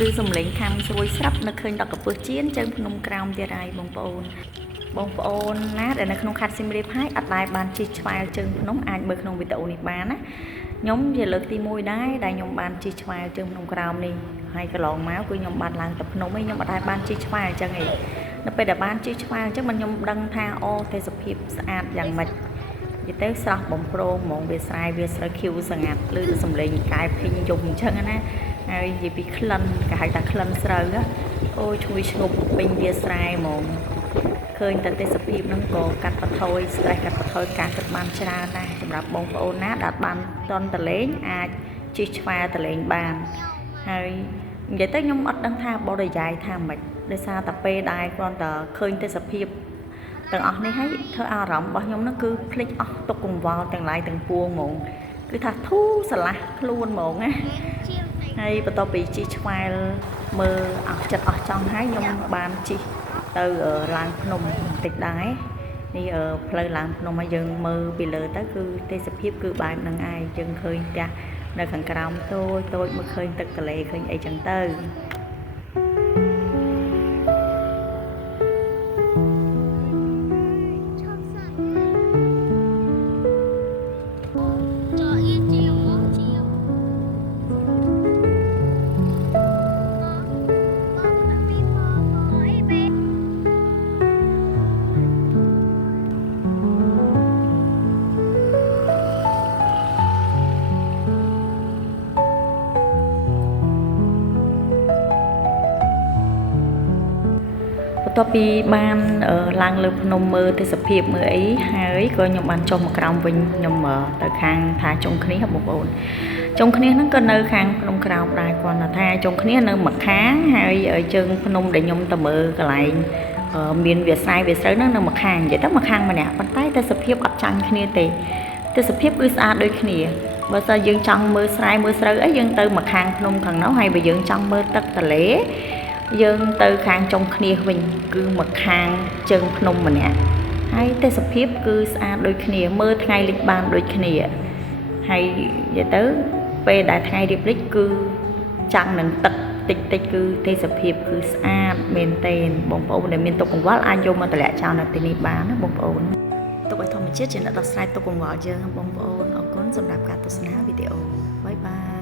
លឺសំឡេងខាំស្រួយស្រាប់នៅឃើញដល់កពស់ជៀនជើងភ្នំក្រោមទៀតហើយបងប្អូនណាដែលនៅក្នុងខេត្តសៀមរាបហើយអត់ដែលបានជិះឆ្វែលជើងភ្នំអាចមើលក្នុងវីដេអូនេះបានណាខ្ញុំជាលើកទី1ដែរដែលខ្ញុំបានជិះឆ្វែលជើងភ្នំក្រោមនេះហើយកន្លងមកគឺខ្ញុំបានឡើងទៅភ្នំឯងខ្ញុំអត់ដែលបានជិះឆ្វែលអញ្ចឹងឯងនៅពេលដែលបានជិះឆ្វែលអញ្ចឹងខ្ញុំដឹងថាអូទេសភាពស្អាតយ៉ាងម៉េចនិយាយទៅស្រស់បំព្រងហ្មងវាស្រែវាស្រូវខៀវស្ងាត់ឮទៅសំឡេងកែភីងយំអញ្ចឹងណាហើយនិយាយពីក្លិនគេហៅថាក្លិនស្រូវអូឈ្ងុយឈ្ងប់ពេញវាស្រែហ្មងឃើញតែទេសភាពហ្នឹងក៏កាត់បន្ថយ stress កាត់បន្ថយការគិតបានច្រើនណាស់សម្រាប់បងប្អូនណាដែលបានតន់តលេងអាចជិះឆ្វែលតលេងបានហើយនិយាយទៅខ្ញុំអត់ដឹងថាបរិយាយថាម៉េចដោយសារតែពេលដែរគ្រាន់តែឃើញទេសភាពទាំងអស់នេះហើយធ្វើអារម្មណ៍របស់ខ្ញុំហ្នឹងគឺភ្លេចអស់ទុកកង្វល់ទាំងឡាយទាំងពួងហ្មងគឺថាធូរស្រឡះខ្លួនហ្មងណាហើយបន្ទាប់ពីជិះឆ្វែលមើលអស់ចិត្តអស់ចង់ហើយខ្ញុំបានជិះទៅឡើងភ្នំបន្តិចដែរនេះផ្លូវឡើងភ្នំហើយយើងមើលពីលើទៅគឺទេសភាពគឺបែបហ្នឹងឯងយើងឃើញផ្ទះនៅខាងក្រោមតូចមើលឃើញទឹកទន្លេឃើញអីចឹងទៅបន្ទាប់ពីបានឡើងលើភ្នំមើលទេសភាពមើលអីហើយក៏ខ្ញុំបានចុះមកក្រោមវិញខ្ញុំទៅខាងថាចុងគ្នាបងប្អូនចុងគ្នាហ្នឹងក៏នៅខាងភ្នំក្រោមដែរគាត់ថាចុងគ្នានៅម្ខាងហើយជើងភ្នំដែលខ្ញុំទៅមើលកន្លែងមានវាស្រែវាស្រូវហ្នឹងនៅម្ខាងនិយាយទៅម្ខាងម្នាក់ប៉ុន្តែទេសភាពអត់ចាញ់គ្នាទេទេសភាពគឺស្អាតដូចគ្នាបើសិនយើងចង់មើលស្រែមើលស្រូវអីយើងទៅម្ខាងភ្នំខាងនោះហើយបើយើងចង់មើលទឹកទន្លេយើងទៅខាងចុងគ្នាវិញគឺមកខាងជើងភ្នំម្នាក់ហើយទេសភាពគឺស្អាតដូចគ្នាមើលថ្ងៃលិចបានដូចគ្នាហើយនិយាយទៅពេលដែលថ្ងៃរៀបលិចគឺចាំងនឹងទឹកតិចគឺទេសភាពគឺស្អាតមែនទែនបងប្អូនដែលមានទុកកង្វល់អាចយកមកតម្លាក់ចោលនៅទីនេះបានណាបងប្អូនទុកឲ្យធម្មជាតិជាអ្នកដោះស្រាយទុកកង្វល់យើងបងប្អូនអរគុណសម្រាប់ការទស្សនាវីដេអូបាយបាយ